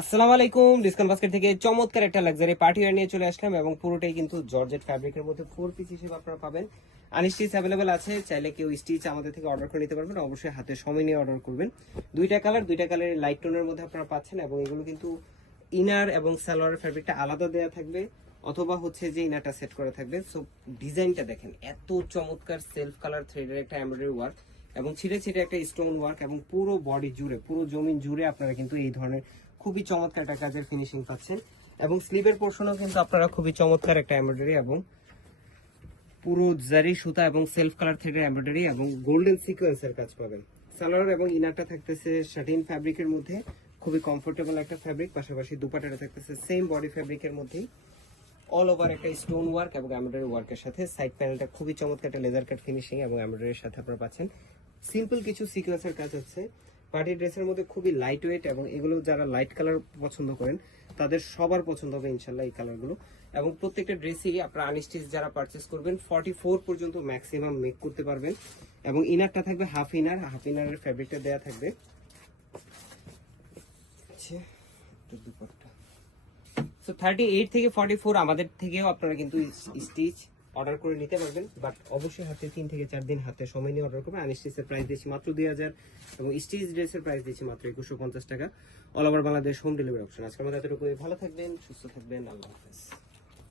আসসালামু আলাইকুম। Discount basket থেকে চমৎকার একটা লাক্সারি পার্টি ওয়্যার নিয়ে চলে আসলাম এবং পুরোটাই কিন্তু জর্জেট ফ্যাব্রিকের মধ্যে 4 পিস হিসেবে আপনারা পাবেন। আনস্টিচ অ্যাভেলেবেল আছে, চাইলে কেউ স্টিচ আমাদের থেকে অর্ডার করে নিতে পারবেন। অবশ্যই হাতে সময় নিয়ে অর্ডার করবেন। দুইটা কালারের লাইট টোনের মধ্যে আপনারা পাচ্ছেন এবং এগুলো কিন্তু ইনার এবং সালোয়ারের ফ্যাব্রিকটা আলাদা দেয়া থাকবে, অথবা হচ্ছে যে ইনারটা সেট করা থাকবে। সো ডিজাইনটা দেখেন, এত চমৎকার সেলফ কালার থ্রেডের একটা এমব্রয়ডারি ওয়ার্ক এবং ছিটে ছিটে একটা স্টোন ওয়ার্ক এবং পুরো বডি জুড়ে, পুরো জমিন জুড়ে আপনারা কিন্তু এই ধরনের খুবই চমৎকার একটা কাজের ফিনিশিং পাচ্ছেন। এবং স্লিভের পোর্শনও কিন্তু আপনারা খুবই চমৎকার একটা এমব্রয়ডারি এবং পুরো জারি সুতা এবং সেলফ কালার থ্রেডের এমব্রয়ডারি এবং গোল্ডেন সিকোয়েন্সের কাজ পাবেন। সালোয়ার এবং ইনারটা থাকতেছে শাটিন ফ্যাব্রিকের মধ্যে, খুবই কমফোর্টেবল একটা ফ্যাব্রিক। পাশাপাশি দুপাটাটা থাকতেছে সেম বডি ফ্যাব্রিকের মধ্যেই, অল ওভার একটা স্টোন ওয়ার্ক এবং এমব্রয়ডারি ওয়ার্কের সাথে। সাইড প্যানেলটা খুবই চমৎকার একটা লেজার কাট ফিনিশিং এবং এমব্রয়ডারির সাথে আপনারা পাচ্ছেন। সিম্পল কিছু সিকোয়েন্সের কাজ হচ্ছে। পার্টি ড্রেসের মধ্যে খুবই লাইট ওয়েট এবং এগুলো যারা লাইট কালার পছন্দ করেন তাদের সবার পছন্দ হবে ইনশাল্লাহ এই কালারগুলো। এবং প্রত্যেকটা ড্রেসই আপনারা আনস্টিচ যারা পারচেস করবেন 44 পর্যন্ত ম্যাক্সিমাম মেক করতে পারবেন। এবং ইনারটা থাকবে হাফ ইনারের ফ্যাব্রিকটা দেওয়া থাকবে। সো 38 থেকে 44 আমাদের থেকেও আপনারা কিন্তু স্টিচ অর্ডার করে নিতে পারবেন, বাট অবশ্যই হাতে 3 থেকে 4 দিন হাতে সময় নিয়ে অর্ডার করবেন। আনস্টিচের প্রাইস দিচ্ছি মাত্র 2000 এবং স্টিচ ড্রেসের প্রাইস দিচ্ছি মাত্র 2150 টাকা। All over Bangladesh home delivery option. আজকের মতো এতটুকুই। ভালো থাকবেন, সুস্থ থাকবেন, আল্লাহ হাফেজ।